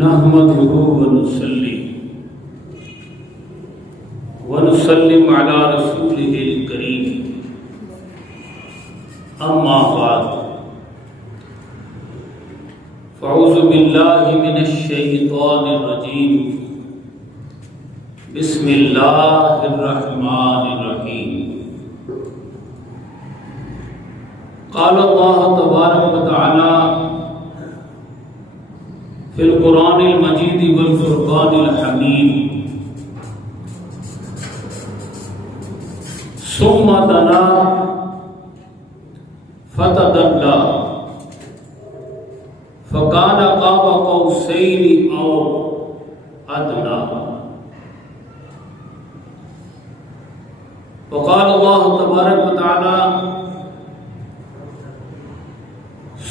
نحمده ونسلم على رسوله الكريم اما بعد فاعوذ بالله من الشیطان الرجیم بسم اللہ الرحمن الرحیم قال اللہ تبارک وتعالی فی القرآن المجید والفرقان الحمید ثم دنا فتدلی فکان قاب قوسین او ادنی وقال اللہ تبارک وتعالی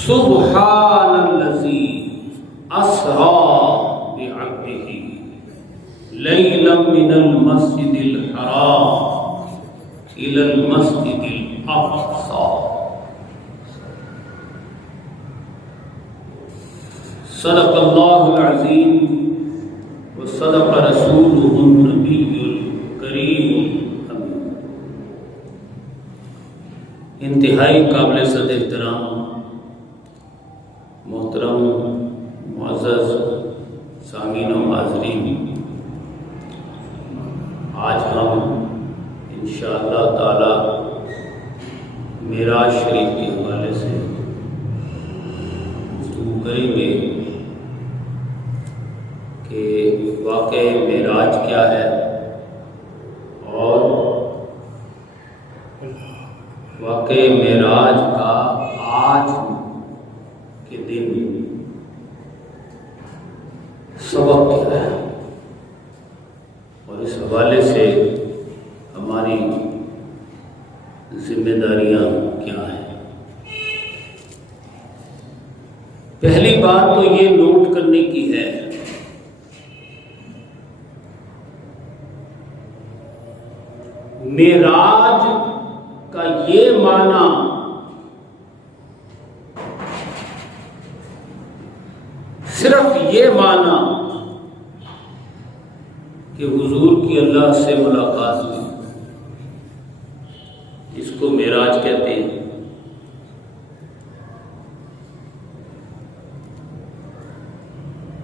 سبحان الذی اسرا بعبده لیلا من المسجد الحرام الى المسجد الاقصى صدق اللہ العظیم وصدق رسولہ النبی الکریم. انتہائی قابل صد احترام محترم معزز سامعین و حاضرین، آج ہم انشاءاللہ تعالی معراج شریف کے حوالے سے گفتگو کریں گے کہ واقع معراج کیا ہے اور واقع معراج کا آج کے دن سبق کیا ہے اور اس حوالے سے ہماری ذمہ داریاں کیا ہیں. پہلی بات تو یہ نوٹ کرنے کی ہے معراج کا یہ معنی صرف یہ معنی کہ حضور کی اللہ سے ملاقات ہوئی، اس کو معراج کہتے ہیں.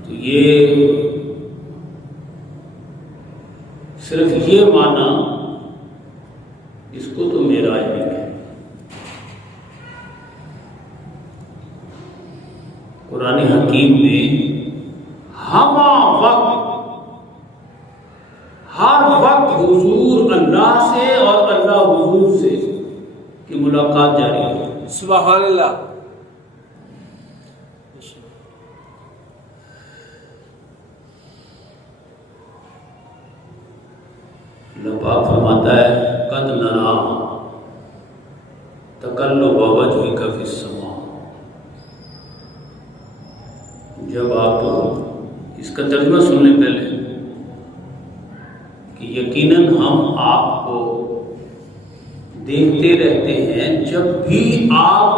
تو یہ صرف یہ معنی، اس کو تو معراج نہیں کہتے. قرآن حکیم میں ہر وقت حضور اللہ سے اور اللہ حضور سے کی ملاقات جاری ہے. سبحان اللہ. اللہ پاک فرماتا ہے قد نرا تقلب وجهك فی السماء. جب آپ اس کا ترجمہ سن لیں پہلے کہ یقیناً ہم آپ کو دیکھتے رہتے ہیں جب بھی آپ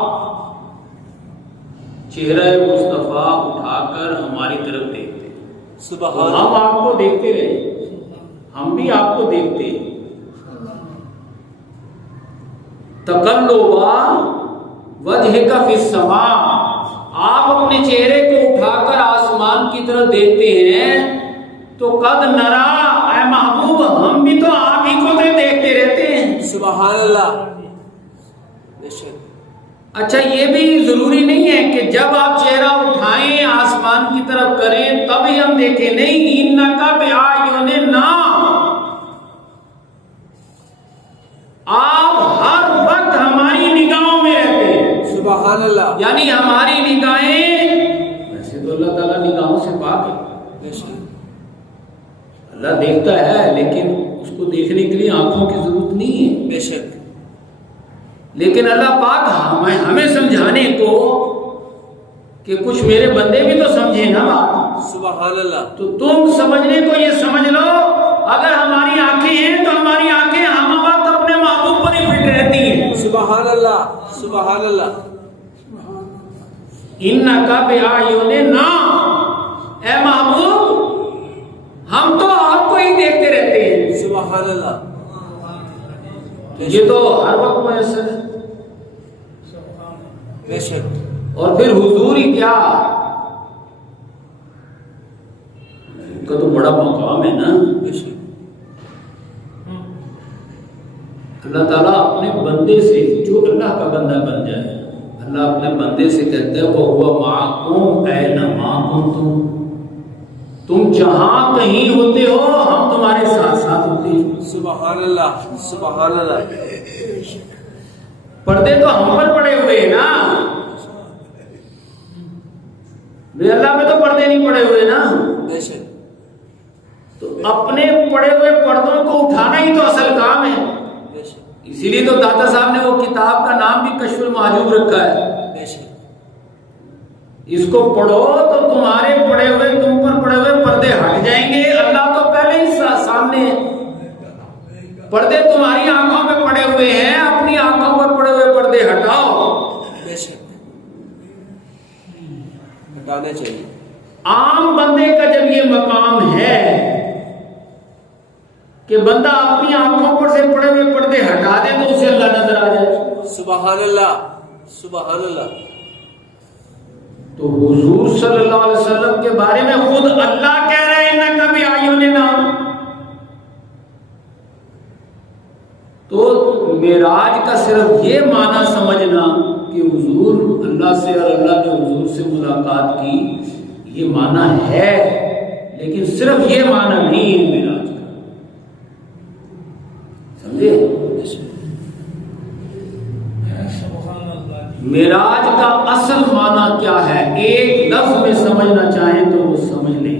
چہرہ مصطفیٰ اٹھا کر ہماری طرف دیکھتے ہیں. سبحان ہم آپ کو دیکھتے رہے، ہم بھی آپ کو دیکھتے ہیں. تقلب وجهك فی السماء، آپ اپنے چہرے کو اٹھا کر آسمان کی طرف دیکھتے ہیں تو قد نرا، اے محبوب ہم بھی تو آپ ہی کو دیکھتے رہتے ہیں. سبحان اللہ. اچھا یہ بھی ضروری نہیں ہے کہ جب آپ چہرہ اٹھائیں آسمان کی طرف کریں تبھی ہم دیکھیں، نہیں. انک بأعیننا، آپ ہر وقت ہماری نگاہوں میں رہتے ہیں. سبحان اللہ. یعنی ہماری نگاہیں، ویسے تو اللہ تعالیٰ نگاہوں سے پاک ہے، اللہ دیکھتا ہے لیکن اس کو دیکھنے کے لیے آنکھوں کی ضرورت نہیں ہے. بے شک. لیکن اللہ پاک ہمیں سمجھانے کو کہ کچھ میرے بندے بھی تو سمجھیں نا بات. سبحان اللہ. تو تم سمجھنے کو یہ سمجھ لو اگر ہماری آنکھیں ہیں تو ہماری آنکھیں ہم وقت اپنے محبوب پر ہی فٹ رہتی ہیں. سبحان اللہ. سبحان اللہ. انکا بأعیننا، اے محبوب ہم تو آپ کو ہی دیکھتے رہتے ہیں، سبحان اللہ، یہ تو ہر وقت میسر ہے۔ بے شک، اور پھر حضور ہی کیا، ان کا تو بڑا مقام ہے نا۔ بے شک، اللہ تعالیٰ اپنے بندے سے، جو اللہ کا بندہ بن جائے، اللہ اپنے بندے سے کہتا ہے وَهُوَ مَعَكُمْ أَيْنَمَا كُنتُمْ، تم جہاں کہیں ہوتے ہو ہم تمہارے ساتھ ساتھ ہوتے ہیں۔ سبحان اللہ، سبحان اللہ، پردے تو ہم پر پڑے ہوئے ہیں نا، بے اللہ میں تو پردے نہیں پڑے ہوئے نا، بے شک، تو اپنے پڑے ہوئے پردوں کو اٹھانا ہی تو اصل کام ہے۔ بے شک، اسی لیے تو داتا صاحب نے وہ کتاب کا نام بھی کشف المحجوب رکھا ہے۔ بے شک، اس کو پڑھو تو تمہارے پڑے ہوئے، تم پر پڑے ہوئے پردے ہٹ جائیں گے۔ اللہ تو پہلے ہی سامنے ہے، پردے تمہاری آنکھوں پہ پڑے ہوئے ہیں، اپنی آنکھوں پر پڑے ہوئے پردے ہٹاؤ۔ بے شک، ہٹانے چاہیے۔ عام بندے کا جب یہ مقام ہے کہ بندہ اپنی آنکھوں پر سے پڑے ہوئے پردے ہٹا دے تو اسے اللہ نظر آ جائے۔ سبحان اللہ، سبحان اللہ، تو حضور صلی اللہ علیہ وسلم کے بارے میں خود اللہ کہہ رہے ہیں نہ کبھی آئیوننا۔ تو معراج کا صرف یہ معنی سمجھنا کہ حضور اللہ سے اور اللہ نے حضور سے ملاقات کی، یہ معنی ہے، لیکن صرف یہ معنی نہیں ہے معراج کا، سمجھے؟ معراج کا اصل معنی کیا ہے، ایک لفظ میں سمجھنا چاہیں تو وہ سمجھ لیں۔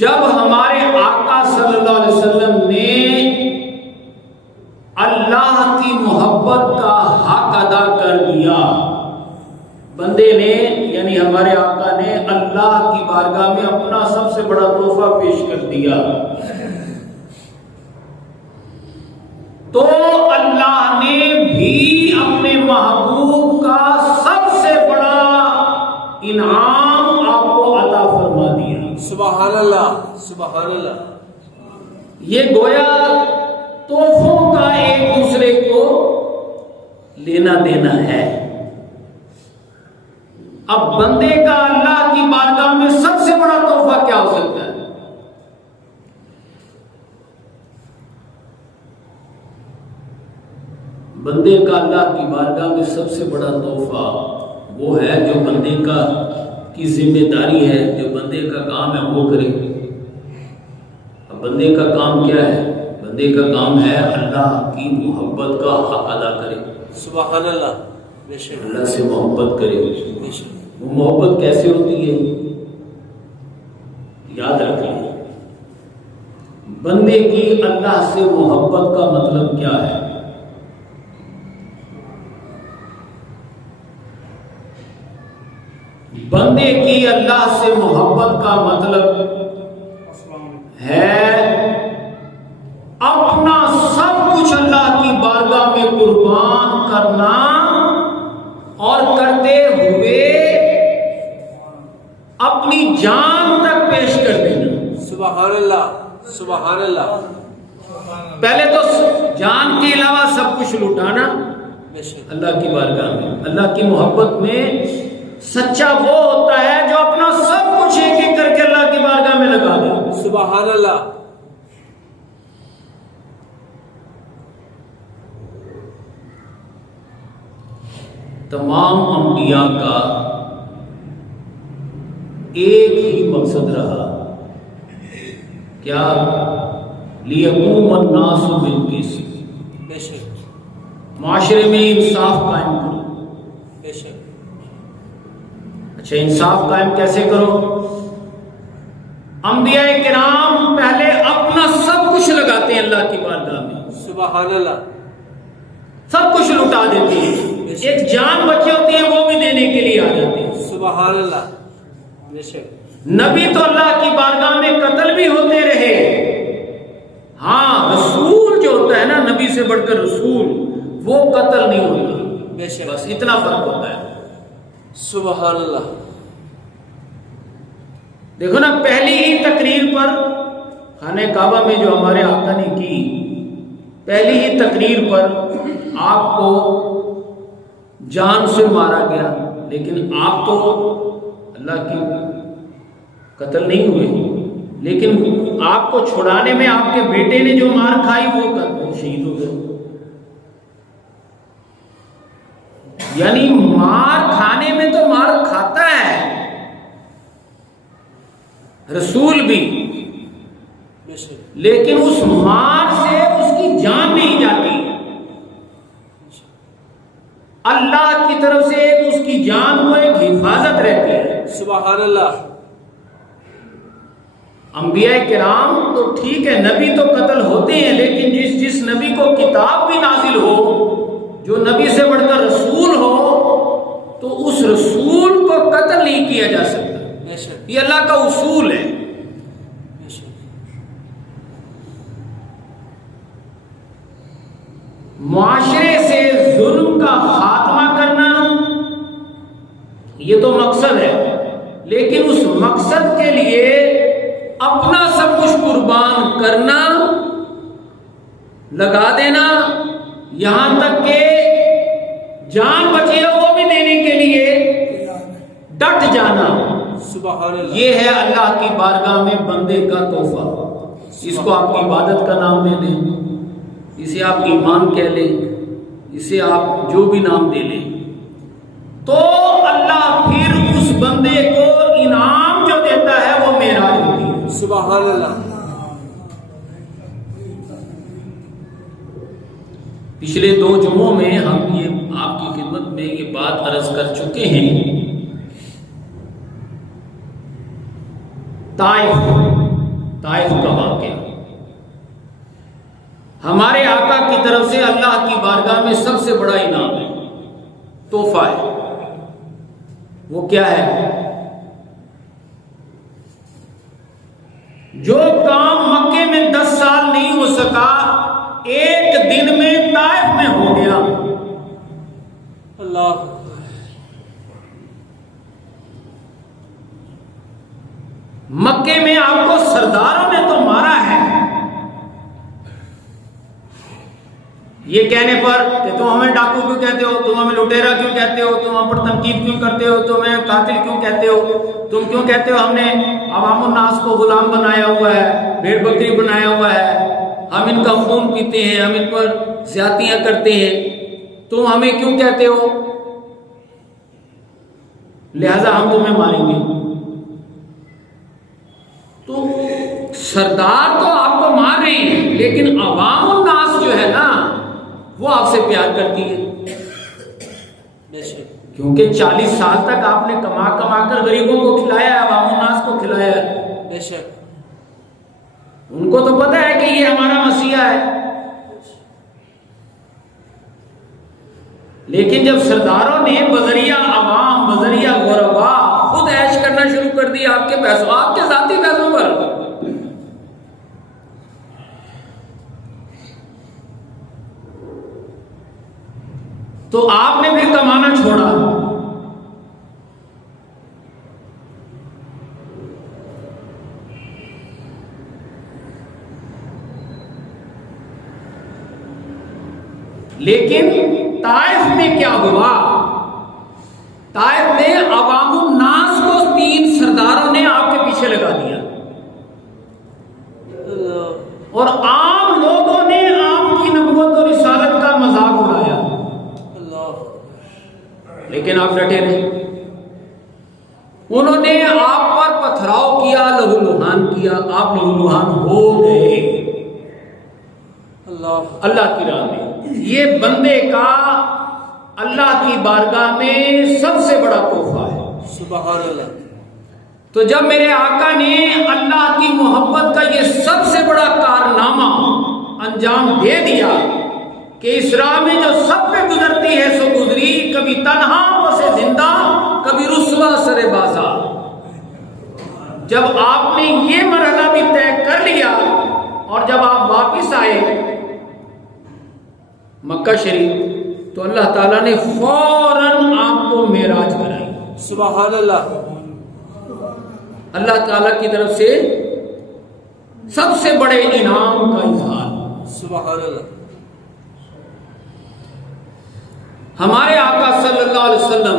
جب ہمارے آقا صلی اللہ علیہ وسلم نے اللہ کی محبت کا حق ادا کر دیا، بندے نے یعنی ہمارے آقا نے اللہ کی بارگاہ میں اپنا سب سے بڑا تحفہ پیش کر دیا، تو اللہ نے بھی اپنے محبوب کا سب سے بڑا انعام آپ کو عطا فرما دیا۔ سبحان اللہ، سبحان اللہ، یہ گویا تحفوں کا ایک دوسرے کو لینا دینا ہے۔ اب بندے کا اللہ کی بارگاہ میں سب سے بڑا تحفہ کیا ہو سکتا ہے؟ بندے کا اللہ کی بارگاہ میں سب سے بڑا تحفہ وہ ہے جو بندے کی ذمہ داری ہے، جو بندے کا کام ہے وہ کرے۔ اب بندے کا کام کیا ہے؟ بندے کا کام ہے اللہ کی محبت کا حق ادا کرے، سبحان اللہ، بے شک، اللہ سے محبت کرے۔ بے شک، وہ محبت کیسے ہوتی ہے؟ یاد رکھیں، بندے کی اللہ سے محبت کا مطلب کیا ہے؟ بندے کی اللہ سے محبت کا مطلب ہے اپنا سب کچھ اللہ کی بارگاہ میں قربان کرنا اور کرتے ہوئے اپنی جان تک پیش کر دینا۔ سبحان اللہ، سبحان اللہ، پہلے تو جان کے علاوہ سب کچھ لٹانا بے شک، اللہ کی بارگاہ میں۔ اللہ کی محبت میں سچا وہ ہوتا ہے جو اپنا سب کچھ ایک ایک کر کے اللہ کی بارگاہ میں لگا دے۔ سبحان اللہ، تمام انبیاء کا ایک ہی مقصد رہا، کیا؟ لِيَقُومَ النَّاسُ بِالْقِسْطِ، بے شک، معاشرے میں انصاف قائم کرو۔ بے شک، اچھا انصاف قائم کیسے کرو؟ انبیاء کرام پہلے اپنا سب کچھ لگاتے ہیں اللہ کی بارگاہ میں، سبحان اللہ، سب کچھ لٹا دیتے ہیں، ایک جان بچی ہوتی ہے وہ بھی دینے کے لیے آ جاتے ہیں۔ سبحان اللہ، بے شک، نبی تو اللہ کی بارگاہ میں قتل بھی ہوتے رہے، ہاں رسول جو ہوتا ہے نا، نبی سے بڑھ کر رسول، وہ قتل نہیں ہوتا، بے شک، بس اتنا فرق ہوتا ہے۔ سبحان اللہ. دیکھو نا، پہلی ہی تقریر پر خانہ کعبہ میں جو ہمارے آقا نے کی، پہلی ہی تقریر پر آپ کو جان سے مارا گیا، لیکن آپ تو اللہ کی قتل نہیں ہوئے، لیکن آپ کو چھڑانے میں آپ کے بیٹے نے جو مار کھائی وہ شہید ہو گئے. یعنی مار کھانے میں تو مار کھاتا ہے رسول بھی، بے شک لیکن اس مار سے اس کی جان نہیں جاتی. اللہ کی طرف سے اس کی جان کو ایک حفاظت رہتی ہے. سبحان اللہ. انبیاء کرام تو ٹھیک ہے، نبی تو قتل ہوتے ہیں، لیکن جس نبی کو کتاب بھی نازل ہو، جو نبی سے بڑھ کر رسول ہو، تو اس رسول کو قتل نہیں کیا جا سکتا. بے شک یہ اللہ کا اصول ہے. بے شک. معاشرے سے ظلم کا خاتمہ کرنا یہ تو مقصد ہے، لیکن اس مقصد کے لیے اپنا سب کچھ قربان کرنا، لگا دینا، یہاں تک کہ جان بچے وہ بھی دینے کے لیے ڈٹ جانا، سبحان اللہ. یہ ہے اللہ کی بارگاہ میں بندے کا تحفہ. اس کو آپ کی عبادت کا نام دے دیں، اسے آپ ایمان کہہ لیں، اسے آپ جو بھی نام دے لیں، تو اللہ پھر اس بندے کو انعام جو دیتا ہے وہ معراج ہوتی ہے. سبحان اللہ. پچھلے 2 جمعوں میں ہم یہ آپ کی خدمت میں یہ بات عرض کر چکے ہیں. طائف کا واقعہ ہمارے آقا کی طرف سے اللہ کی بارگاہ میں سب سے بڑا انعام ہے، تحفہ ہے. وہ کیا ہے؟ جو کام مکے میں 10 سال نہیں ہو سکا، ایک دن میں طائف میں ہو گیا. اللہ. مکے میں آپ کو سرداروں نے تو مارا ہے، یہ کہنے پر کہ تم ہمیں ڈاکو کیوں کہتے ہو، تم ہمیں لٹیرا کیوں کہتے ہو، تم ہم پر تنقید کیوں کرتے ہو، تم ہمیں قاتل کیوں کہتے ہو، تم کیوں کہتے ہو ہم نے عوام الناس کو غلام بنایا ہوا ہے، بھیڑ بکری بنایا ہوا ہے، ہم ان کا خون پیتے ہیں، ہم ان پر زیادتیاں کرتے ہیں، تم ہمیں کیوں کہتے ہو، لہذا ہم تمہیں ماریں گے. تو سردار تو آپ کو مار رہے ہیں، لیکن عوام الناس جو ہے نا وہ آپ سے پیار کرتی ہے. بے شک. کیونکہ 40 سال تک آپ نے کما کر غریبوں کو کھلایا ہے، عوام الناس کو کھلایا ہے. بے شک. ان کو تو پتا ہے کہ یہ ہمارا مسیحا ہے. لیکن جب سرداروں نے بذریعہ عوام، بذریعہ غربا خود عیش کرنا شروع کر دیا آپ کے پیسوں، آپ کے ذاتی پیسوں پر، تو آپ نے پھر کمانا چھوڑا. لیکن طائف میں کیا ہوا؟ طائف میں عوام الناس کو 3 سرداروں نے آپ کے پیچھے لگا دیا، اور عام لوگوں نے آپ کی نبوت اور رسالت کا مذاق اڑایا. لیکن آپ ڈٹے رہے. انہوں نے آپ پر پتھراؤ کیا، لہو لہان کیا، آپ لہو لہان ہو گئے اللہ کی راہ میں. یہ بندے کا اللہ کی بارگاہ میں سب سے بڑا تحفہ ہے. سبحان اللہ. تو جب میرے آقا نے اللہ کی محبت کا یہ سب سے بڑا کارنامہ انجام دے دیا کہ اس راہ میں جو سب پہ گزرتی ہے سو گزری، کبھی تنہا پس زندہ، کبھی رسوا سر بازار، جب آپ نے یہ مرحلہ بھی طے کر لیا اور جب آپ واپس آئے مکہ شریف، تو اللہ تعالیٰ نے فوراً آپ کو معراج کرائی. سبحان اللہ. اللہ تعالیٰ کی طرف سے سب سے بڑے انعام کا اظہار. سبحان اللہ. ہمارے آقا صلی اللہ علیہ وسلم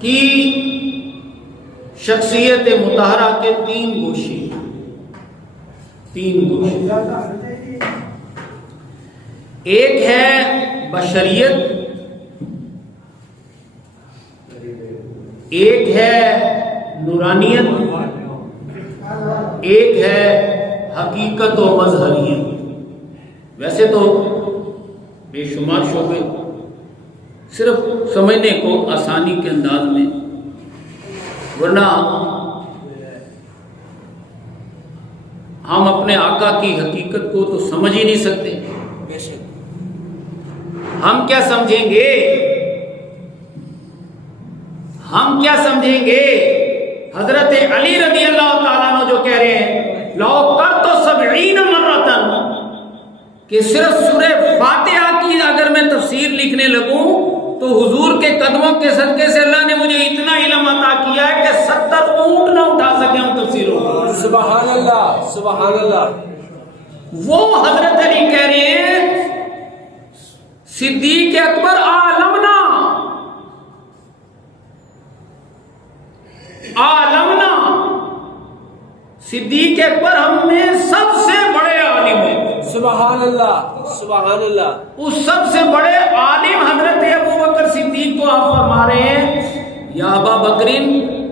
کی شخصیت مطہرہ کے تین گوشے. ایک ہے بشریت، ایک ہے نورانیت، ایک ہے حقیقت و مظہریت. ویسے تو بے شمار شعبے، صرف سمجھنے کو آسانی کے انداز میں، ورنہ ہم اپنے آقا کی حقیقت کو تو سمجھ ہی نہیں سکتے. بے شک. ہم کیا سمجھیں گے؟ ہم کیا سمجھیں گے حضرت علی رضی اللہ تعالیٰ عنہ جو کہہ رہے ہیں لو کر تو 70 مرتن، کہ صرف سورہ فاتحہ کی اگر میں تفسیر لکھنے لگوں تو حضور کے قدموں کے صدقے سے اللہ نے مجھے اتنا علم عطا کیا ہے کہ 70 اونٹ نہ اٹھا سکے ہم تفسیروں کو. سبحان اللہ. سبحان اللہ. وہ حضرت علی کہہ رہے ہیں صدیق اکبر عالمنا صدیق اکبر ہم میں سب سے بڑے عالم ہیں. سبحان اللہ. سبحان اللہ. اس سب سے بڑے عالم حضرت ابو بکر صدیق کو آپ فرما رہے ہیں یا ابا بکرین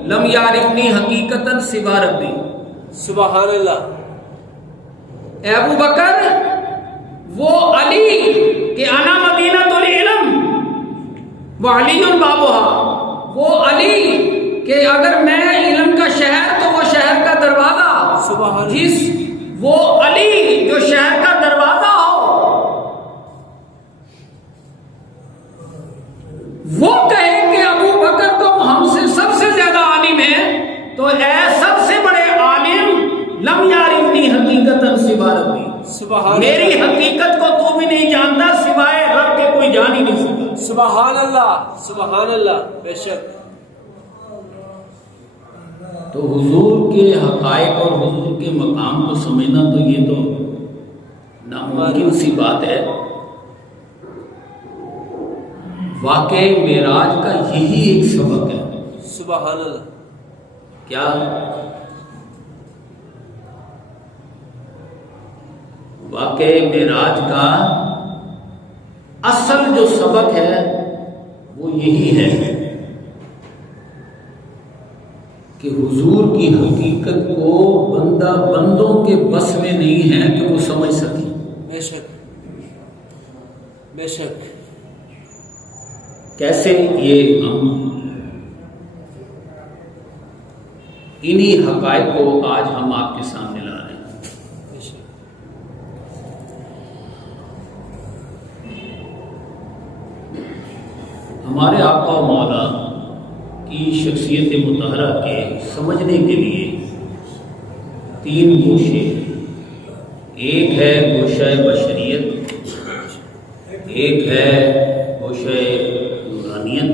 لم یعرفنی حقیقتاً سوا ربی. سبحان اللہ. اے ابو بکر، وہ علی کہ انا مدینۃ العلم وعلی بابھا، وہ علی کہ اگر میں علم کا شہر تو وہ شہر کا دروازہ. سبحان. جس وہ علی جو شہر کا دروازہ ہو، وہ کہے کہ ابو بکر تو ہم سے سب سے زیادہ عالم ہے، تو اے سب سے بڑے عالم لم یعرفنی حقیقتاً سوا ربی، سبحان. میری حقیقت کو تو بھی نہیں جانتا سوائے رب کے کوئی جان ہی نہیں سکتا. سبحان اللہ. سبحان اللہ. بے شک. تو حضور کے حقائق اور حضور کے مقام کو سمجھنا تو یہ تو ناممکن سی بات ہے. واقع معراج کا یہی ایک سبق ہے. سبحان اللہ. کیا؟ واقع معراج کا اصل جو سبق ہے وہ یہی ہے کہ حضور کی حقیقت کو بندوں کے بس میں نہیں ہے کہ وہ سمجھ سکے. بے شک. بے شک. کیسے؟ یہ ہم انہی حقائق کو آج ہم آپ کے سامنے لا رہے ہیں. بے شک. ہمارے آقا و مولا کی شخصیت مطہرہ کے سمجھنے کے لیے تین گوشے. ایک ہے گوشہ بشریت، ایک ہے گوشہ نورانیت،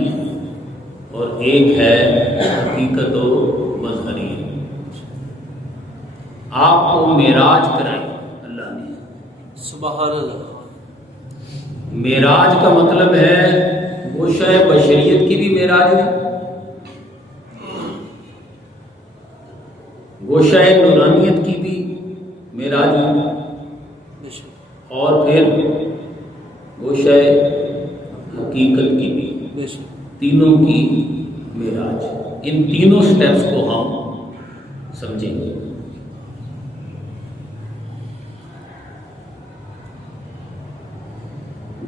اور ایک ہے حقیقت و مظہریت. آپ کو معراج کرائی اللہ نے. سبحان اللہ. معراج کا مطلب ہے گوشہ بشریت کی بھی معراج ہے، گوشہ نورانیت کی بھی معراج ہے، اور پھر گوشہ حقیقت کی بھی. تینوں کی معراج. ان تینوں سٹیپس کو ہم سمجھیں گے.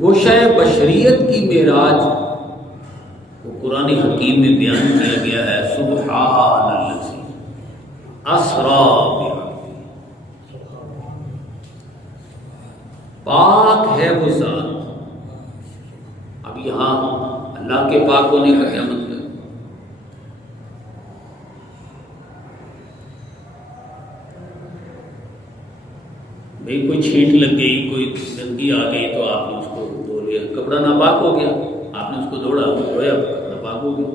گوشہ بشریت کی معراج کو قرآن حکیم میں بیان کیا گیا ہے سبحان الذی اسریٰ بعبدہ. پاک ہے وہ ذات. اب یہاں اللہ کے پاک ہونے کا کیا مطلب؟ بھئی کوئی چھینٹ لگ گئی، کوئی گندگی آ گئی تو آپ نے اس کو دھو لیا، کپڑا ناپاک ہو گیا، آپ نے اس کو دھویا، کپڑا پاک ہو گیا۔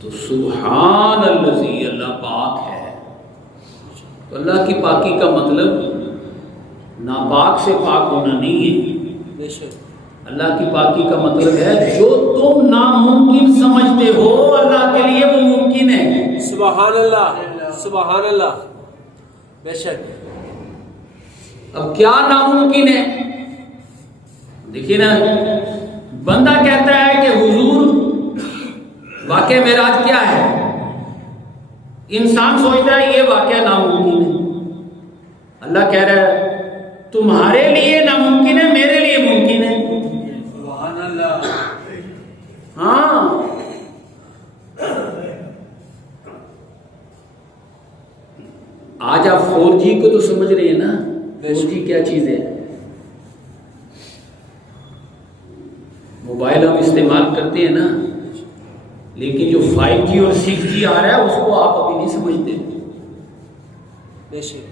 تو سبحان الذی، اللہ پاک ہے۔ تو اللہ کی پاکی کا مطلب ناپاک سے پاک ہونا نہیں ہے، بے شک اللہ کی پاکی کا مطلب ہے جو تم ناممکن سمجھتے ہو اللہ کے لیے وہ ممکن ہے۔ سبحان اللہ، سبحان اللہ، بے شک۔ اب کیا ناممکن ہے؟ دیکھیے نا، بندہ کہتا ہے کہ حضور واقعہ معراج کیا ہے، انسان سوچتا ہے یہ واقعہ ناممکن ہے، اللہ کہہ رہا ہے تمہارے لیے ناممکن ہے، میرے لیے ممکن ہے۔ سبحان اللہ۔ ہاں، آج آپ 4G کو تو سمجھ رہے ہیں نا، 4G کیا چیز ہے؟ موبائل ہم استعمال کرتے ہیں نا، لیکن جو 5G اور 6G آ رہا ہے اس کو آپ ابھی نہیں سمجھتے۔ بے شک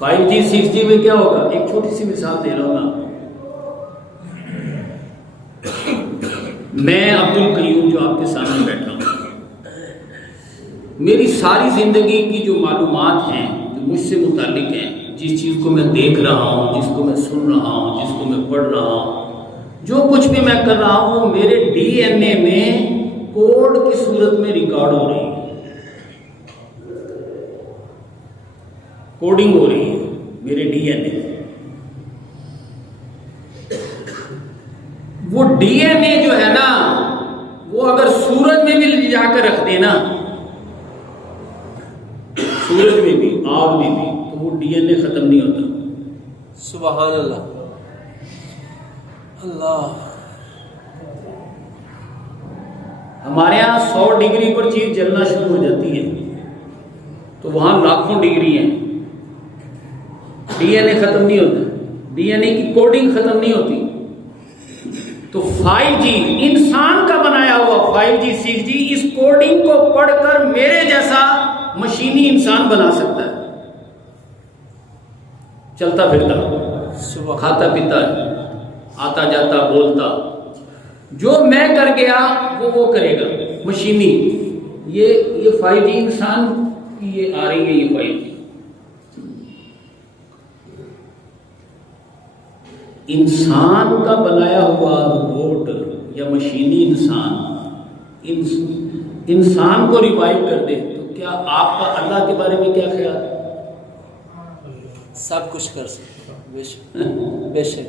5G 6G میں کیا ہوگا؟ ایک چھوٹی سی مثال دے رہا ہوں نا، میں عبد القیوم جو آپ کے سامنے بیٹھا ہوں، میری ساری زندگی کی جو معلومات ہیں جو مجھ سے متعلق ہیں، جس چیز کو میں دیکھ رہا ہوں، جس کو میں سن رہا ہوں، جس کو میں پڑھ رہا ہوں، جو کچھ بھی میں کر رہا ہوں وہ میرے ڈی این اے میں کوڈ کی صورت میں ریکارڈ ہو رہی ہے، کوڈنگ ہو رہی ہے میرے ڈی این اے۔ وہ ڈی این اے جو ہے نا، وہ اگر سورج میں بھی جا کر رکھ دینا، سورج میں بھی، آگ میں بھی، تو وہ ڈی این اے ختم نہیں ہوتا۔ سبحان اللہ، اللہ۔ ہمارے ہاں 100 ڈگری پر چیز جلنا شروع ہو جاتی ہے، تو وہاں لاکھوں ڈگری ہیں، ڈی این اے ختم نہیں ہوتا، ڈی این اے کی کوڈنگ ختم نہیں ہوتی۔ تو 5G انسان کا بنایا ہوا 5G 6G اس کوڈنگ کو پڑھ کر میرے جیسا مشینی انسان بنا سکتا ہے، چلتا پھرتا، کھاتا پیتا ہے، آتا جاتا، بولتا، جو میں کر گیا وہ کرے گا مشینی۔ یہ 5G انسان کی یہ آ رہی ہے، یہ 5G انسان کا بنایا ہوا روبوٹ یا مشینی انسان کو ریوائیو کر دے، تو کیا آپ کا اللہ کے بارے میں کیا خیال ہے؟ سب کچھ کر سکتا، بے شک، بے شک۔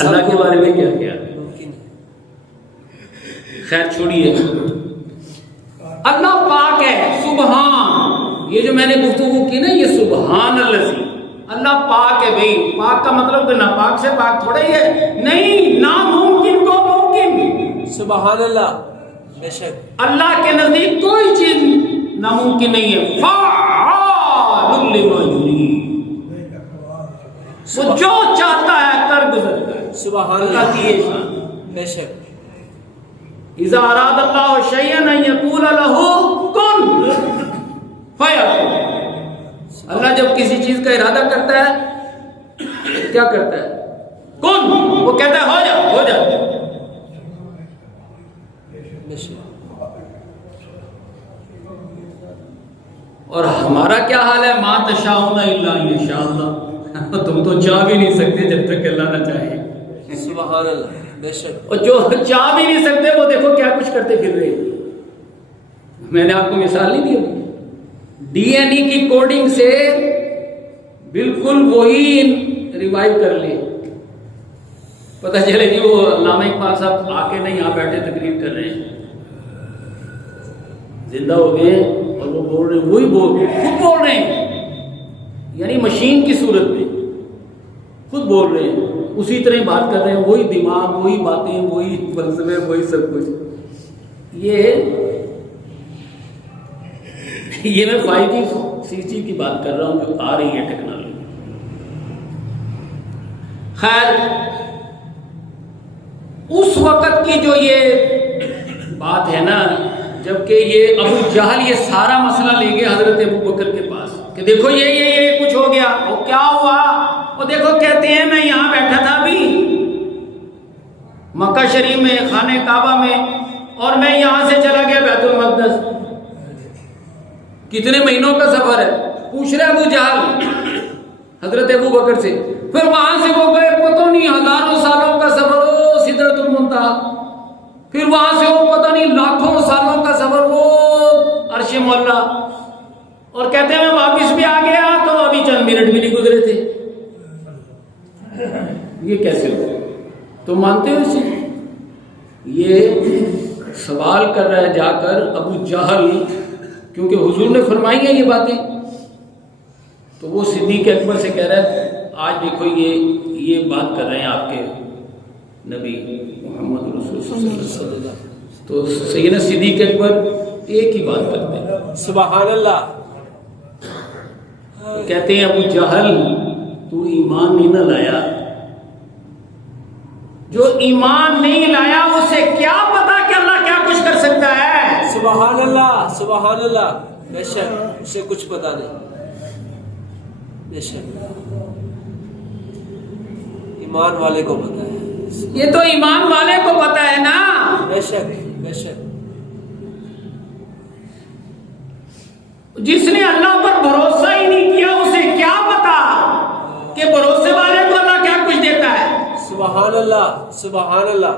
اللہ کے بارے میں کیا خیال ہے؟ ممکن ہے۔ خیر چھوڑیے، اللہ پاک ہے، سبحان، یہ جو میں نے گفتگو کی نا، یہ سبحان الذی، اللہ پاک ہے۔ بھائی پاک کا مطلب کہ ناپاک سے پاک تھوڑا ہی ہے، نہیں، ناممکن کو ممکن۔ سبحان اللہ، بے شک۔ اللہ کے نزدیک کوئی چیز ناممکن نہیں ہے، فعال لما یرید، وہ جو چاہتا ہے کر گزرتا ہے۔ سبحان اللہ کی یہ شان۔ بے شک۔ اذا اراد اللہ شیئا ان یقول لہ کن فیکون، اللہ جب کسی چیز کا ارادہ کرتا ہے کیا کرتا ہے؟ کن، وہ کہتا ہے ہو جا، ہو جا۔ بے شک۔ اور ہمارا کیا حال ہے؟ ما تشاءون الا ان یشاء اللہ، تم تو چاہ بھی نہیں سکتے جب تک اللہ نہ چاہے۔ سبحان اللہ، بے شک۔ اور جو چاہ بھی نہیں سکتے وہ دیکھو کیا کچھ کرتے پھر رہے ہیں۔ میں نے آپ کو مثال نہیں دی، ڈی این اے کی کوڈنگ سے بالکل وہی ریوائیو کر لے، پتہ چلے جی وہ علامہ اقبال صاحب آ کے نہیں یہاں بیٹھے تقریر کر رہے ہیں، زندہ ہو گئے اور وہ بول رہے ہیں، وہی خود بول رہے ہیں، یعنی مشین کی صورت میں خود بول رہے ہیں، اسی طرح بات کر رہے ہیں، وہی دماغ، وہی باتیں، وہی فلسفے، وہی سب کچھ۔ یہ میں 5G 6G کی بات کر رہا ہوں جو آ رہی ہے ٹیکنالوجی۔ خیر، اس وقت کی جو یہ بات ہے نا، جبکہ یہ ابو جہل یہ سارا مسئلہ لے گئے حضرت ابو بکر کے پاس کہ دیکھو یہ کچھ ہو گیا، وہ کیا ہوا، وہ دیکھو کہتے ہیں میں یہاں بیٹھا تھا ابھی مکہ شریف میں خانہ کعبہ میں، اور میں یہاں سے چلا گیا بیت المقدس، کتنے مہینوں کا سفر ہے، پوچھ رہے ابو جہل حضرت ابو بکر سے، پھر وہاں سے وہ گئے پتہ نہیں ہزاروں سالوں کا سفر وہ سدرۃ المنتہا، پھر وہاں سے وہ پتہ نہیں لاکھوں سالوں کا سفر وہ عرش مولا، اور کہتے ہیں میں واپس بھی آ گیا تو ابھی چند منٹ بھی نہیں گزرے تھے۔ یہ کیسے ہو؟ تو مانتے ہو اسے؟ یہ سوال کر رہا ہے جا کر ابو جہل، کیونکہ حضور نے فرمائی ہیں یہ باتیں، تو وہ صدیق اکبر سے کہہ رہا ہے آج دیکھو یہ بات کر رہے ہیں آپ کے نبی محمد رسول صلی اللہ علیہ وسلم، تو سیدنا صدیق اکبر ایک ہی بات کرتے ہیں سبحان اللہ، کہتے ہیں ابو جہل تو ایمان نہیں نہ لایا، جو ایمان نہیں لایا اسے کیا پتا کہ اللہ کیا کچھ کر سکتا ہے؟ سبحان اللہ، سبحان اللہ، بے شک اسے کچھ پتا نہیں، بے شک ایمان والے کو پتا ہے، یہ تو ایمان والے کو پتا ہے نا، بے شک بے شک، جس نے اللہ پر بھروسہ ہی نہیں کیا اسے کیا پتا کہ بھروسے والے کو اللہ کیا کچھ دیتا ہے؟ سبحان اللہ، سبحان اللہ،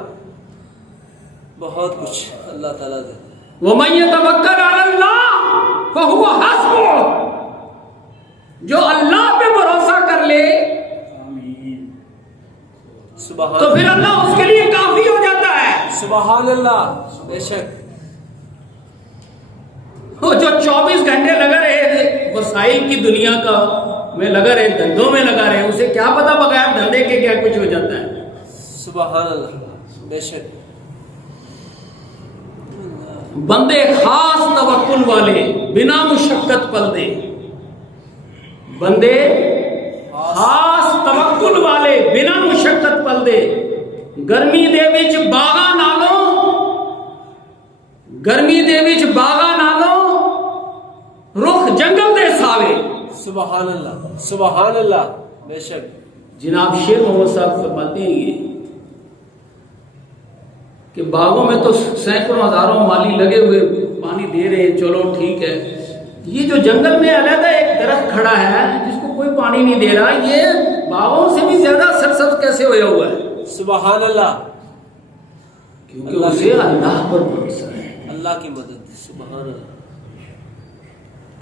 بہت کچھ اللہ تعالیٰ دیتا ہے۔ وَمَن يَتَوَكَّلْ عَلَى اللَّهِ فَهُوَ حَسْبُهُ، جو اللہ پہ بھروسہ کر لے سبحان تو پھر اللہ اس کے لیے کافی ہو جاتا ہے۔ سبحان اللہ، بے شک وہ جو 24 گھنٹے لگا رہے وسائل کی دنیا کا میں لگا رہے، دھندوں میں لگا رہے، اسے کیا پتا بغیر دھندے کے کیا کچھ ہو جاتا ہے؟ سبحان اللہ، بے شک بندے خاص توکل والے بنا مشقت پل دے، بندے خاص توکل والے بنا مشقت پل دے، گرمی دے وچ باغا نالوں، گرمی دے وچ باغا نالوں رخ جنگل دے ساوے۔ سبحان اللہ، سبحان اللہ، بے شک جناب شیر محمد صاحب فرماتے ہیں یہ کہ باغوں میں تو سینکڑوں ہزاروں مالی لگے ہوئے پانی دے رہے ہیں، چلو ٹھیک ہے، یہ جو جنگل میں علیحدہ ایک درخت کھڑا ہے جس کو کوئی پانی نہیں دے رہا، یہ باغوں سے بھی زیادہ سرسبز کیسے ہویا ہوا ہے؟ سبحان اللہ، کیونکہ اسے اللہ پر بھروسہ ہے، اللہ کی مدد، سبحان اللہ،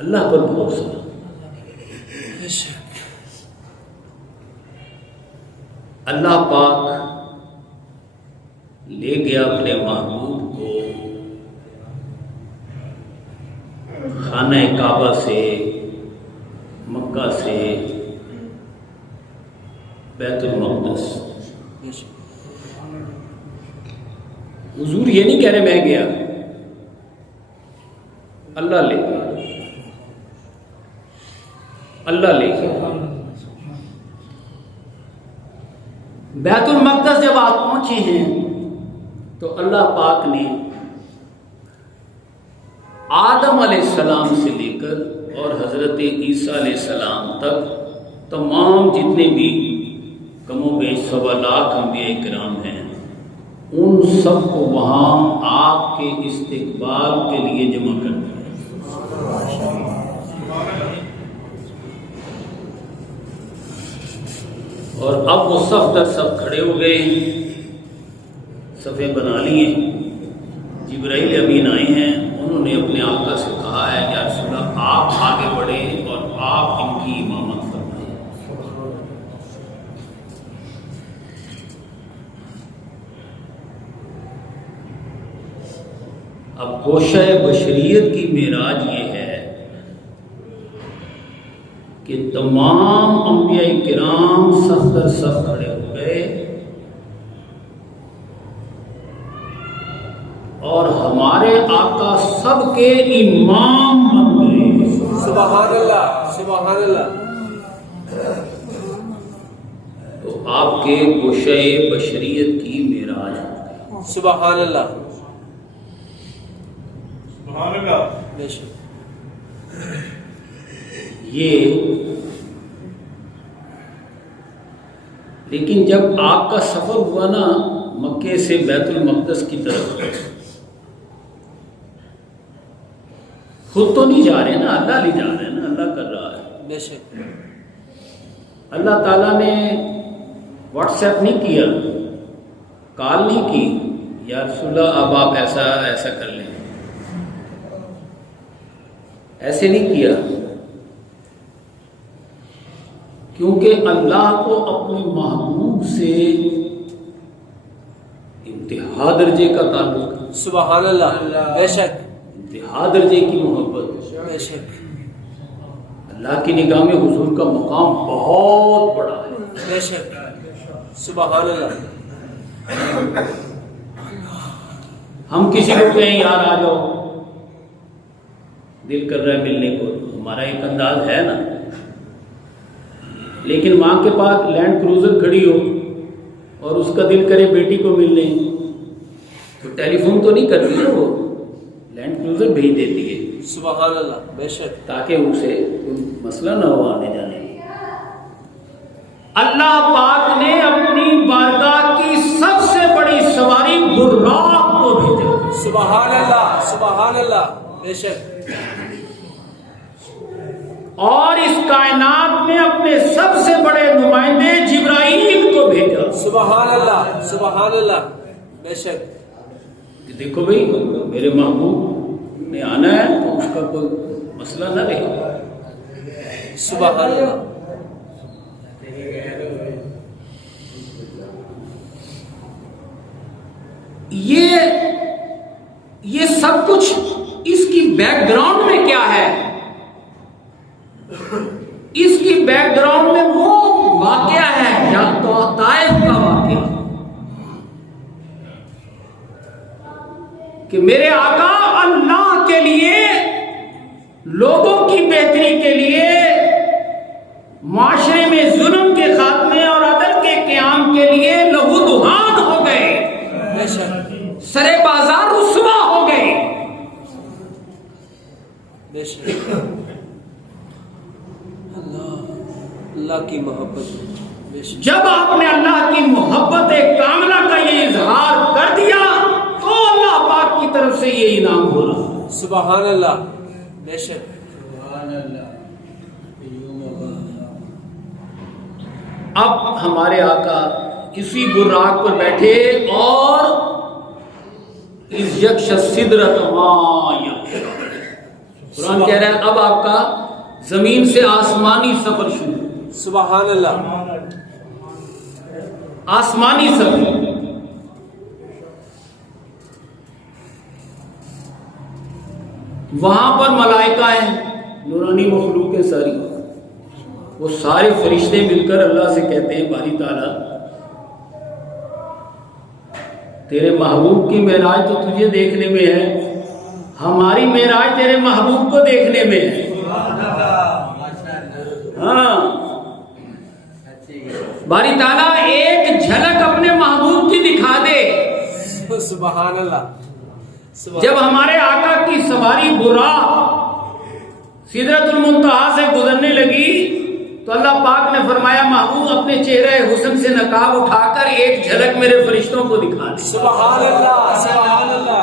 اللہ پر بھروسہ۔ بے شک اللہ پاک لے گیا اپنے محبوب کو خانہ کعبہ سے، مکہ سے بیت المقدس۔ بے شک حضور یہ نہیں کہہ رہے میں گیا، اللہ لے گیا، اللہ لے گیا۔ بیت المقدس جب آپ پہنچے ہیں تو اللہ پاک نے آدم علیہ السلام سے لے کر اور حضرت عیسیٰ علیہ السلام تک تمام جتنے بھی کم و بیش 1.25 لاکھ انبیاء کرام ہیں، ان سب کو وہاں آپ کے استقبال کے لیے جمع کر دیا۔ اور اب وہ صف در صف کھڑے ہو گئے ہیں، صفیں بنا لی ہیں، جبرائیل امین آئے ہیں، انہوں نے اپنے آقا سے کہا ہے یا رسول اللہ آپ آگے بڑھیں اور آپ ان کی امامت فرمائیں۔ اب گوشہ بشریت کی معراج یہ ہے کہ تمام انبیاء کرام صف در صف کھڑے ہو گئے اور ہمارے آقا سب کے امام بن گئے۔ سبحان اللہ، سبحان اللہ، تو آپ کے گوشہ بشریت کی معراج ہو گئی۔ سبحان اللہ، بے شک یہ لیکن جب آپ کا سفر ہوا نا مکے سے بیت المقدس کی طرف، خود تو نہیں جا رہے نا، اللہ لے جا رہے ہیں نا، اللہ کر رہا ہے۔ بے شک اللہ تعالیٰ نے واٹس ایپ نہیں کیا، کال نہیں کی، یا رسول اللہ اب آپ ایسا ایسا کر لیں، ایسے نہیں کیا، کیونکہ اللہ کو اپنے محبوب سے انتہا درجے کا تعلق ہے، سبحان اللہ بے شک انتہا درجے کی محبت ہے۔ بے شک اللہ کی نگاہ میں حضور کا مقام بہت بڑا ہے۔ بے شک سبحان اللہ ہم کسی کو کہیں یار آ جاؤ، دل کر رہا ہے ملنے کو، ہمارا ایک انداز ہے نا، لیکن ماں کے پاس لینڈ کروزر کھڑی ہو اور اس کا دل کرے بیٹی کو ملنے، تو ٹیلی فون تو نہیں کرتی نا، وہ لینڈ کروزر بھیج دیتی ہے سبحان اللہ بے شک تاکہ اسے کوئی مسئلہ نہ ہو آنے جانے میں۔ اللہ پاک نے اپنی بارگاہ کی سب سے بڑی سواری براق کو بھیجا۔ سبحان اللہ سبحان اللہ بے شک اور اس کائنات میں اپنے سب سے بڑے نمائندے جبرائیل کو بھیجا۔ سبحان اللہ بے شک کہ دیکھو بھئی میرے محبوب نے آنا ہے تو اس کا کوئی مسئلہ نہ رہے۔ سبحان اللہ یہ سب کچھ اس کی بیک گراؤنڈ میں کیا ہے؟ اس کی بیک گراؤنڈ میں وہ واقعہ ہے یا طائف کا واقعہ کہ میرے آقا اللہ کے لیے، لوگوں کی بہتری کے لیے، معاشرے میں ظلم کے خاتمے اور عدل کے قیام کے لیے لہو دہان ہو گئے، بے شک سرے بازار رسوا ہو گئے۔ بے شک اللہ کی محبت بے شک جب آپ نے اللہ کی محبت کاملہ کا یہ اظہار کر دیا تو اللہ پاک کی طرف سے یہ انعام ہو رہا۔ سبحان اللہ بے شک اب ہمارے آقا اسی براق پر بیٹھے اور اس یکش سدرت ما یغشا، قرآن کہہ رہا ہے اب آپ کا زمین سے آسمانی سفر شروع، سبحان اللہ آسمانی سفر۔ وہاں پر ملائکہ ہیں، نورانی مخلوق ہیں ساری، وہ سارے فرشتے مل کر اللہ سے کہتے ہیں باری تعالیٰ تیرے محبوب کی معراج تو تجھے دیکھنے میں ہے، ہماری معراج تیرے محبوب کو دیکھنے میں ہے۔ ہاں باری تعالیٰ ایک جھلک اپنے محبوب کی دکھا دے۔ سبحان اللہ جب ہمارے آقا کی سواری براق سدرۃ المنتہا سے گزرنے لگی تو اللہ پاک نے فرمایا محبوب اپنے چہرے حسن سے نقاب اٹھا کر ایک جھلک میرے فرشتوں کو دکھا دے۔ سبحان اللہ سبحان اللہ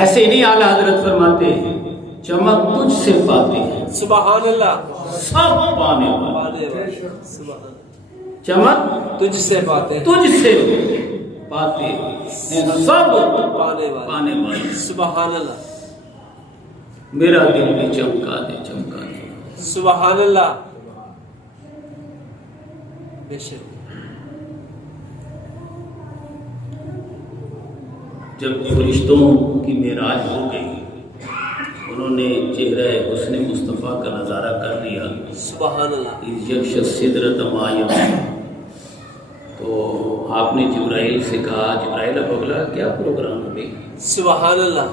ایسے نہیں اعلیٰ حضرت فرماتے ہیں چمک تجھ سے پاتے ہیں سبحان اللہ سب پانے والے، چمک تجھ سے باتیں تجھ سے پاتے ہیں سب پانے والے۔ سبحان اللہ میرا دل بھی چمکا دے چمکا دے۔ سبحان اللہ بے شک جب فرشتوں کی معراج ہو گئی، انہوں نے چہرہ حسن مصطفیٰ کا نظارہ کر لیا، سبحان اللہ یکش سدرۃ ما یغشا، تو آپ نے جبرائیل سے کہا جبرائیل اب اگلا کیا پروگرام ہے بھائی؟ سبحان اللہ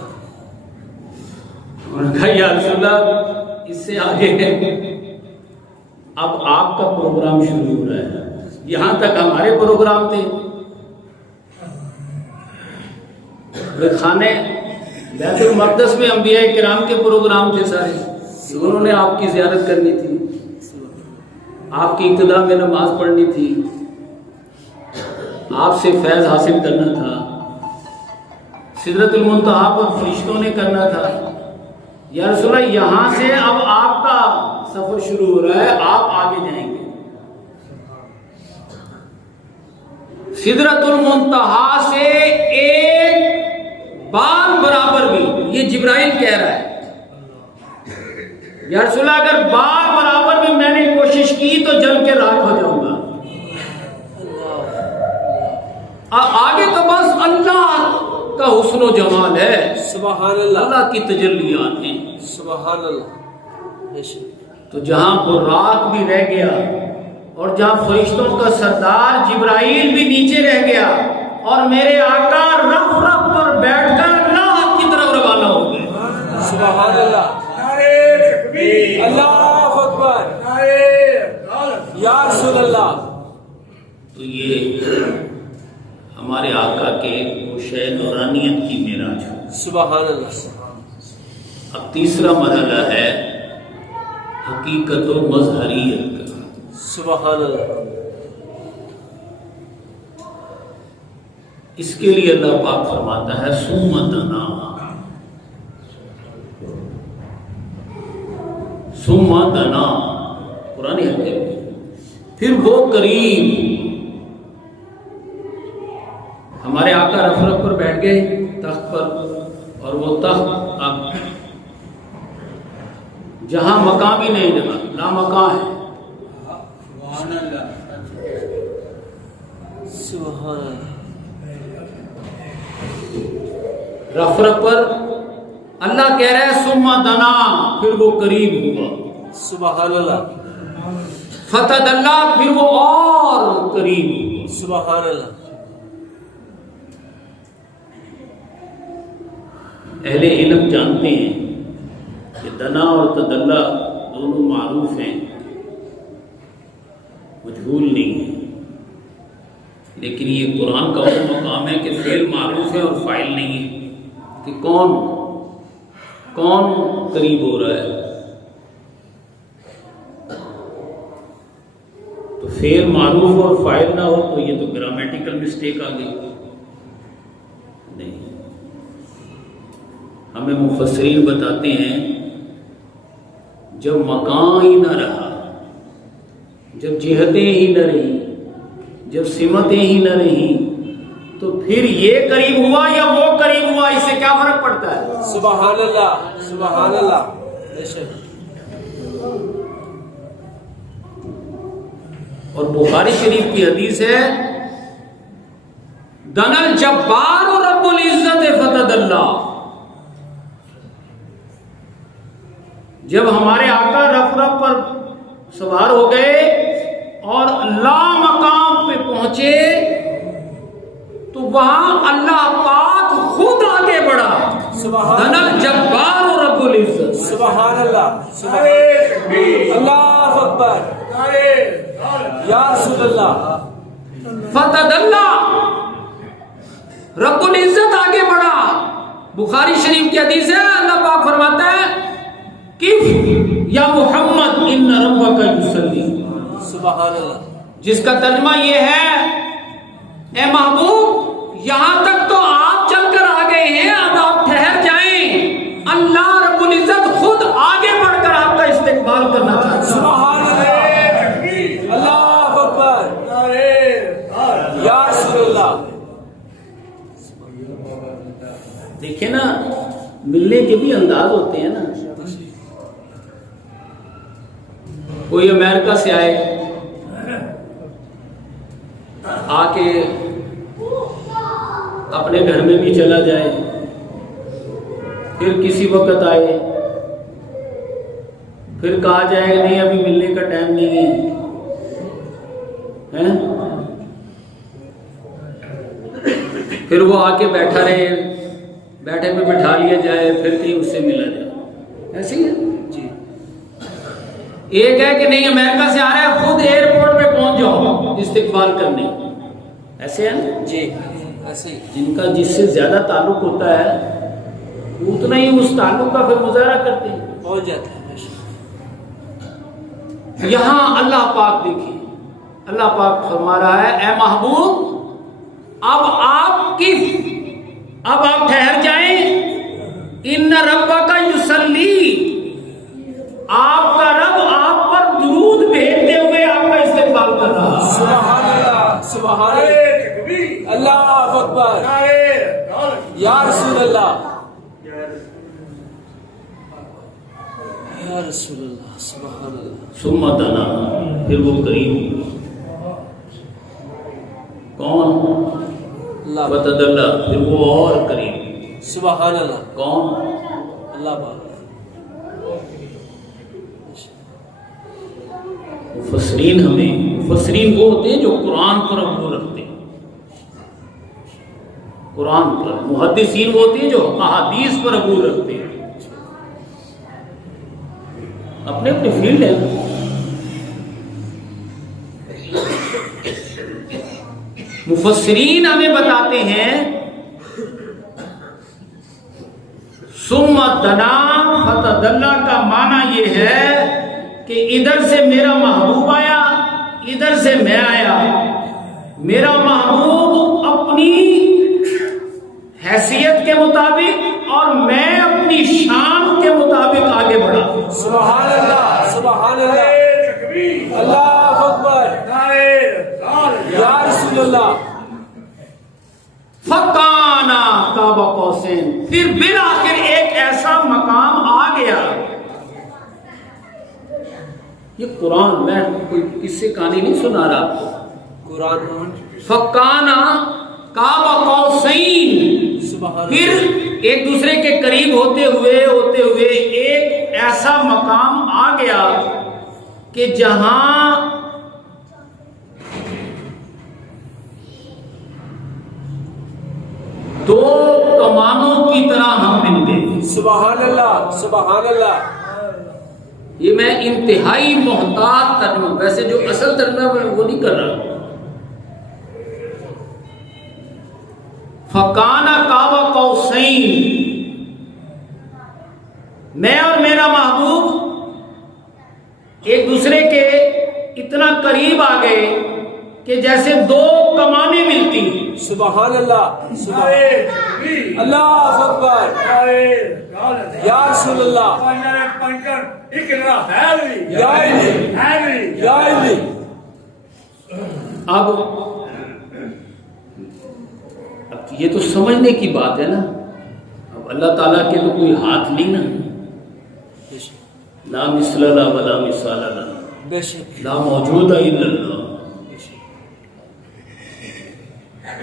انہوں نے کہا یا رسول اللہ اس سے آگے اب آپ کا پروگرام شروع ہو رہا ہے، یہاں تک ہمارے پروگرام تھے۔ خانے بیت المقدس میں انبیاء کرام کے پروگرام تھے سارے، انہوں نے آپ کی زیارت کرنی تھی، آپ کی ابتدا میں نماز پڑھنی تھی، آپ سے فیض حاصل کرنا تھا، سدرۃ المنتہا پر فرشتوں نے کرنا تھا۔ یا رسول اللہ یہاں سے اب آپ کا سفر شروع ہو رہا ہے، آپ آگے جائیں گے۔ سدرۃ المنتہا سے ایک بال برابر بھی، یہ جبرائیل کہہ رہا ہے، یا رسول اللہ اگر بال برابر بھی میں نے کوشش کی تو جل کے راکھ ہو جاؤں گا۔ آگے تو بس اللہ کا حسن و جمال ہے، سبحان اللہ، اللہ کی تجلیات ہیں، سبحان اللہ۔ تو جہاں براق بھی رہ گیا اور جہاں فرشتوں کا سردار جبرائیل بھی نیچے رہ گیا اور میرے آقا رف رف پر بیٹھ کر اللہ کی طرف روانہ ہو گئے، سبحان اللہ، اللہ اکبر، یا رسول اللہ۔ تو یہ ہمارے آقا کے گوشۂ نورانیت کی معراج ہے۔ سبحان اللہ۔ اب تیسرا مرحلہ ہے حقیقت و مظہریت کا۔ سبحان اللہ۔ اس کے لیے اللہ پاک فرماتا ہے ثم دنا، ثم دنا، قرآن حکیم، پھر وہ قریب۔ ہمارے آقا رف رف پر بیٹھ گئے تخت پر، اور وہ تخت اب جہاں مقام ہی نہیں لگا، لا مکان ہے۔ سبحان اللہ۔ رف رف پر اللہ کہہ رہا ہے ثم دنا، پھر وہ قریب ہوا، سبحان اللہ۔ فتدلی، پھر وہ اور قریب ہوا۔ سبحان اللہ۔ اہل علم جانتے ہیں کہ دنا اور تدلی دونوں معروف ہیں، مجہول نہیں ہے، لیکن یہ قرآن کا وہ مقام ہے کہ فعل معروف ہے اور فاعل نہیں ہے، کہ کون قریب ہو رہا ہے۔ تو فعل معروف اور فاعل نہ ہو تو یہ تو گرامیٹیکل مسٹیک آ گئی نہیں۔ ہمیں مفسرین بتاتے ہیں جب مکان ہی نہ رہا، جب جہتیں ہی نہ رہی، جب سمتیں ہی نہ رہی، تو پھر یہ قریب ہوا یا وہ قریب ہوا، اس سے کیا فرق پڑتا ہے؟ سبحان اللہ، سبحان اللہ۔ بے شک۔ اور بخاری شریف کی حدیث ہے دن الجبار رب العزت فتدلی، جب ہمارے آقا رف رف پر سوار ہو گئے اور لا مقام پہ پہنچے تو وہاں اللہ پاک خود آگے بڑھا، دن الجبار رب العزت، سبحان اللہ، سبحان اللہ اکبر، یا رسول اللہ۔ فتدلی، رب العزت آگے بڑھا۔ بخاری شریف کی حدیث ہے، اللہ پاک فرماتا ہے کف یا محمد ان ربک یصلی، سبحان اللہ، جس کا ترجمہ یہ ہے اے محبوب یہاں تک تو آپ چل کر آ گئے ہیں، اب آپ ٹھہر جائیں، اللہ رب العزت خود آگے بڑھ کر آپ کا استقبال کرنا چاہتا ہے۔ سبحان اللہ، اللہ اکبر، یا رسول اللہ۔ دیکھیں نا، ملنے کے بھی انداز ہوتے ہیں نا۔ کوئی امریکہ سے آئے، آ کے اپنے گھر میں بھی چلا جائے، پھر کسی وقت آئے، پھر کہا جائے نہیں ابھی ملنے کا ٹائم نہیں ہے، پھر وہ آ کے بیٹھا رہے، بیٹھے پہ بٹھا لیا جائے، پھر کہیں اس سے ملا جائے، ایسے ہی ہے جی۔ ایک ہے کہ نہیں امریکہ سے آ رہا ہے، خود ایئرپورٹ پہ پہنچ جاؤ استقبال کرنے، ایسے ہے نا جی، ایسے ہی جن کا جس سے زیادہ تعلق ہوتا ہے اتنا ہی اس تعلق کا پھر مظاہرہ کرتے ہیں. پہنچ جاتا ہے. بے شک. یہاں اللہ پاک دیکھیں، اللہ پاک فرما رہا ہے اے محبوب اب آپ ٹھہر جائیں. ان ربک یصلی، آپ کا رب آپ پر درود بھیجتے ہوئے آپ کا استقبال کر رہا ہے. سبحان اللہ، سبحان اللہ، اللہ اکبر، یا رسول اللہ، یا رسول اللہ، سبحان اللہ. ثم دنا، پھر وہ قریب کون؟ اللہ فتدلی، پھر وہ اور قریب سبحان اللہ، کون؟ اللہ پاک. مفسرین وہ ہوتے ہیں جو قرآن پر عبور رکھتے ہیں. قرآن پر. محدثین وہ ہوتے ہیں جو احادیث پر عبور رکھتے ہیں. اپنے اپنے فیلڈ ہے. مفسرین ہمیں بتاتے ہیں ثم دنا فتدلی کا معنی یہ ہے کہ ادھر سے میرا محبوب آیا، ادھر سے میں آیا. میرا محبوب اپنی حیثیت کے مطابق اور میں اپنی شان کے مطابق آگے بڑھا. سبحان اللہ، سبحان اللہ، اللہ اکبر، یا رسول اللہ. فکانا قاب قوسین، پھر بالآخر ایک ایسا مقام آ گیا. یہ قرآن، میں کوئی اس سے کہانی نہیں سنا رہا آپ کو. قرآن. فکانا قاب قوسین، سبحان پھر اللہ. ایک دوسرے کے قریب ہوتے ہوئے ایک ایسا مقام آ گیا کہ جہاں دو کمانوں کی طرح ہم مل گئے. سبحان اللہ، سبحان اللہ. یہ میں انتہائی محتاط ترجمہ، ویسے جو اصل ترجمہ ہے وہ نہیں کر رہا. فکانا قاب قوسین، میں اور میرا محبوب ایک دوسرے کے اتنا قریب آ گئے کہ جیسے دو کمانیں ملتی. سبحان اللہ، سبحان اللہ اکبر، یا رسول اللہ، یا علی، یا علی. اب یہ تو سمجھنے کی بات ہے نا. اب اللہ تعالیٰ کے تو کوئی ہاتھ نہیں نا. لا مثل لا ولا مثال لا، بے شک. لا موجود الا اللہ.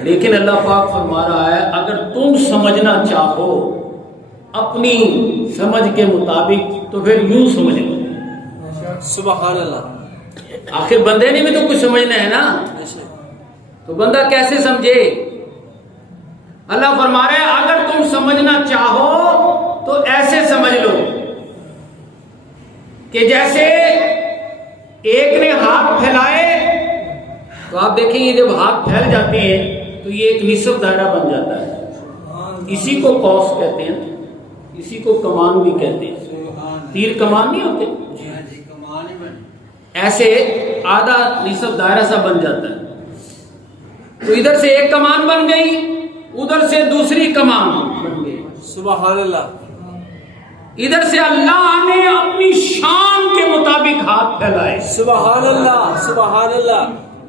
لیکن اللہ پاک فرما رہا ہے اگر تم سمجھنا چاہو اپنی سمجھ کے مطابق تو پھر یوں سمجھ لو. سبحان اللہ. آخر بندے نے بھی تو کچھ سمجھنا ہے نا. بے شک. تو بندہ کیسے سمجھے؟ اللہ فرما رہا ہے اگر تم سمجھنا چاہو تو ایسے سمجھ لو کہ جیسے ایک نے ہاتھ پھیلائے، تو آپ دیکھیں یہ جب ہاتھ پھیل جاتے ہیں تو یہ ایک نصف دائرہ بن جاتا ہے. اسی کو قوس کہتے ہیں، اسی کو کمان بھی کہتے ہیں. تیر کمان نہیں ہوتے، ایسے آدھا نصف دائرہ سا بن جاتا ہے. تو ادھر سے ایک کمان بن گئی، ادھر سے دوسری کمان بن گئی. سبحان اللہ. ادھر سے اللہ نے اپنی شان کے مطابق ہاتھ پھیلائے. سبحان اللہ، سبحان اللہ.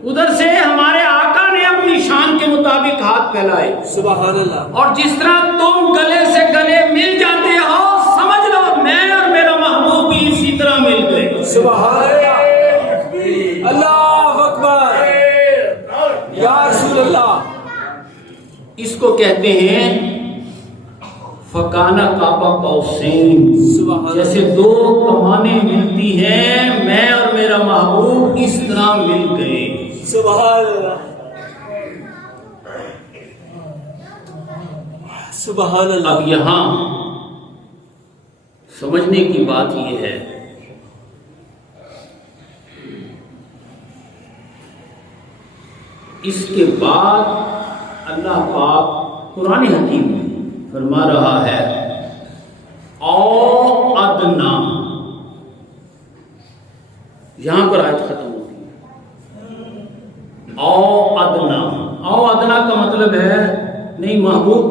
ادھر سے ہمارے آقا نے اپنی شان کے مطابق ہاتھ پھیلائے. سبحان اللہ. اور جس طرح تم گلے سے گلے مل جاتے ہو، سمجھ لو میں اور میرا محبوب بھی اسی طرح مل گئے. سبحان اللہ، اللہ اکبر، یا رسول اللہ. اس کو کہتے ہیں فکانا قاب قوسین. جیسے دو کمانیں ملتی ہیں، میں اور میرا محبوب اس طرح مل گئے. سبحان اللہ، سبحان اللہ. اب یہاں سمجھنے کی بات یہ ہے اس کے بعد اللہ پاک قرآن حکیم میں فرما رہا ہے او ادنا، یہاں پر آیت ختم ہوتی ہے۔ او ادنا، او ادنا کا مطلب ہے نہیں محبوب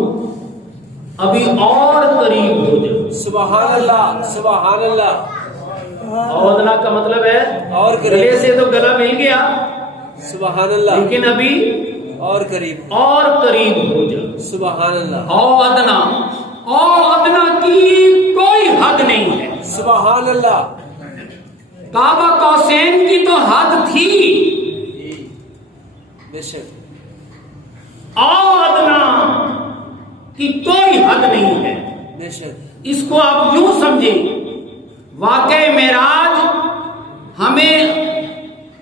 ابھی اور قریب ہو جائے۔ سبحان اللہ، سبحان اللہ۔ او ادنا کا مطلب ہے اور گلے قریب، سے تو گلا مل گیا سبحان اللہ، لیکن ابھی اور قریب، اور قریب ہو جائے۔ سبحان اللہ، او ادنا، او ادنا کی کوئی حد نہیں ہے۔ سبحان اللہ، کعبہ قوسین کی تو حد تھی، بے شک، او ادنا کی کوئی حد نہیں ہے۔ بے شک، اس کو آپ یوں سمجھیں، واقع معراج ہمیں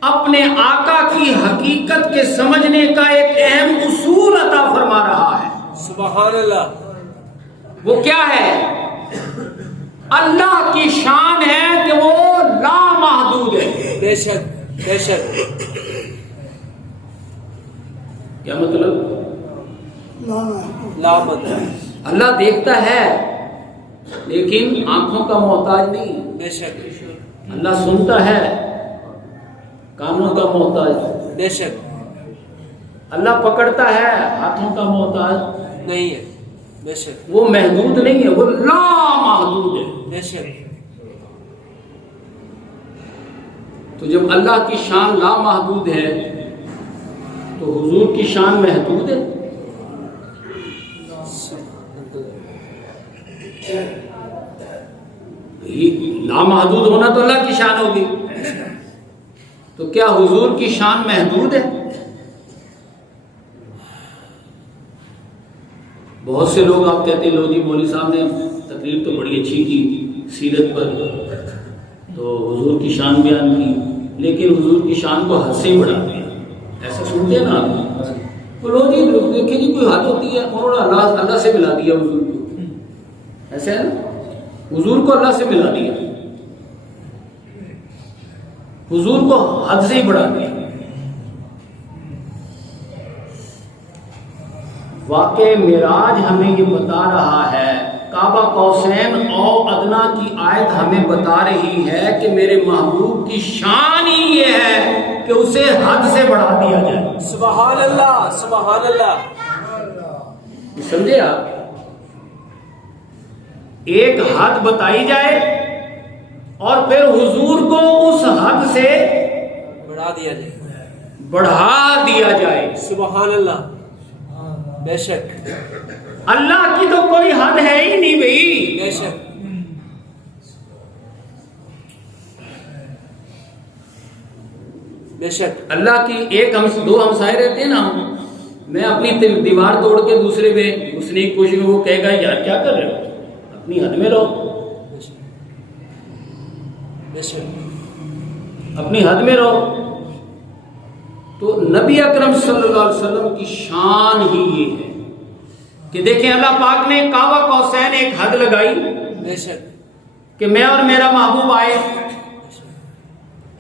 اپنے آقا کی حقیقت کے سمجھنے کا ایک اہم اصول عطا فرما رہا ہے۔ سبحان اللہ، وہ کیا ہے؟ اللہ کی شان ہے کہ وہ لامحدود ہے۔ بے شک، بے شک، کیا مطلب؟ لامد، اللہ دیکھتا ہے لیکن آنکھوں کا محتاج نہیں۔ بے شک، اللہ سنتا ہے، کانوں کا محتاج۔ بے شک، اللہ پکڑتا ہے، ہاتھوں کا محتاج نہیں ہے، بے شک، وہ محدود نہیں ہے، وہ لامحدود ہے۔ بے شک، تو جب اللہ کی شان لامحدود ہے تو حضور کی شان محدود ہے؟ لامحدود ہونا تو اللہ کی شان ہوگی، تو کیا حضور کی شان محدود ہے؟ بہت سے لوگ آپ کہتے ہیں لو جی مولوی صاحب نے تقریر تو بڑی اچھی کی سیرت پر، تو حضور کی شان بیان کی، لیکن حضور کی شان کو حد سے ہی بڑھا دیا۔ ایسا سنتے ہیں نا آپ؟ تو لو جی دیکھیں جی کوئی حد ہوتی ہے، انہوں نے اللہ سے ملا دیا حضور کو، ایسا ہے نا؟ حضور کو اللہ سے ملا دیا، حضور کو حد سے ہی بڑھا دیا۔ واقع معراج ہمیں یہ بتا رہا ہے، کعبہ قوسین او ادنا کی آیت ہمیں بتا رہی ہے کہ میرے محبوب کی شان ہی یہ ہے کہ اسے حد سے بڑھا دیا جائے۔ سبحان اللہ، سبحان اللہ، سمجھے آپ؟ ایک حد بتائی جائے اور پھر حضور کو اس حد سے بڑھا دیا جائے، بڑھا دیا جائے۔ سبحان اللہ، بے شک، اللہ کی تو کوئی حد ہے ہی نہیں بھائی۔ بے شک، بے شک، اللہ کی ایک دو ہمسائے رہتے ہیں نا، میں اپنی دیوار توڑ کے دوسرے میں گھسنے کی کوشش میں، وہ کہے گا یار کیا کر رہے ہو، اپنی حد میں رہو، بے شک، اپنی حد میں رہو۔ تو نبی اکرم صلی اللہ علیہ وسلم کی شان ہی یہ ہے کہ دیکھیں اللہ پاک نے کعبہ قوسین ایک حد لگائی بے شک، کہ میں اور میرا محبوب آئے،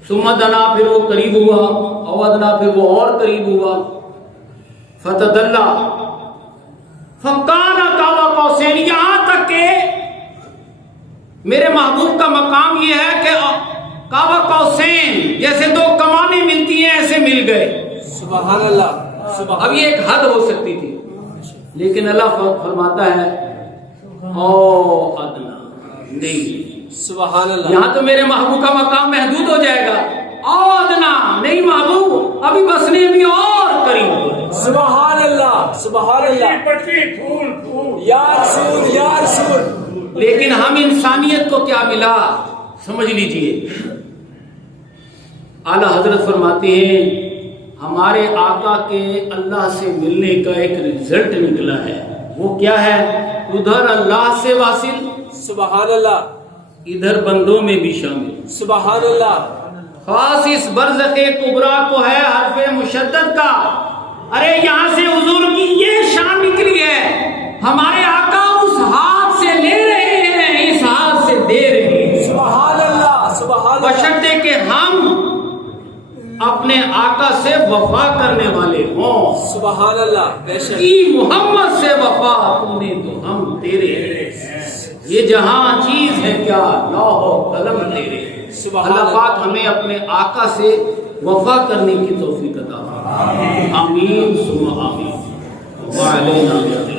ثم دنا پھر وہ قریب ہوا، او ادنا پھر وہ اور قریب ہوا، فتدلا فکان کعبہ قوسین، یہاں تک کہ میرے محبوب کا مقام یہ ہے کہ کعبہ قوسین جیسے دو کمانیں ملتی ہیں ایسے مل گئے۔ سبحان اللہ، سبحان، اب یہ ایک حد ہو سکتی تھی، لیکن اللہ فرماتا ہے او ادنا نہیں، سبحان اللہ، یہاں تو میرے محبوب کا مقام محدود ہو جائے گا، او ادنا نہیں محبوب ابھی بسنے بھی اور قریب ہو جائے۔ سبحان اللہ، سبحان اللہ، یا رسول، یا رسول، لیکن ہم انسانیت کو کیا ملا سمجھ لیجئے، اعلیٰ حضرت فرماتے ہیں ہمارے آقا کے اللہ سے ملنے کا ایک رزلٹ نکلا ہے، وہ کیا ہے؟ ادھر اللہ سے واصل، سبحان اللہ، ادھر بندوں میں بھی شامل۔ سبحان اللہ، خاص اس برزخ کبریٰ کو ہے حرف مشدد کا، ارے یہاں سے حضور کی یہ شان نکلی ہے، ہمارے آقا اس ہاتھ سے لے رہے ہیں، اس ہاتھ سے دے رہے ہیں، سبحان اللہ، سبحان اللہ، بشرطے کہ ہم اپنے آقا سے وفا کرنے والے ہوں. سبحان اللہ بے شک کی محمد سے وفا تم نے تو ہم تیرے. یہ جہاں چیز ہے کیا لوح و قلم تیرے. سبحان اللہ پاک ہمیں اپنے آقا سے وفا کرنے کی توفیق عطا فرمائے. آمین ثم آمین. وعلینا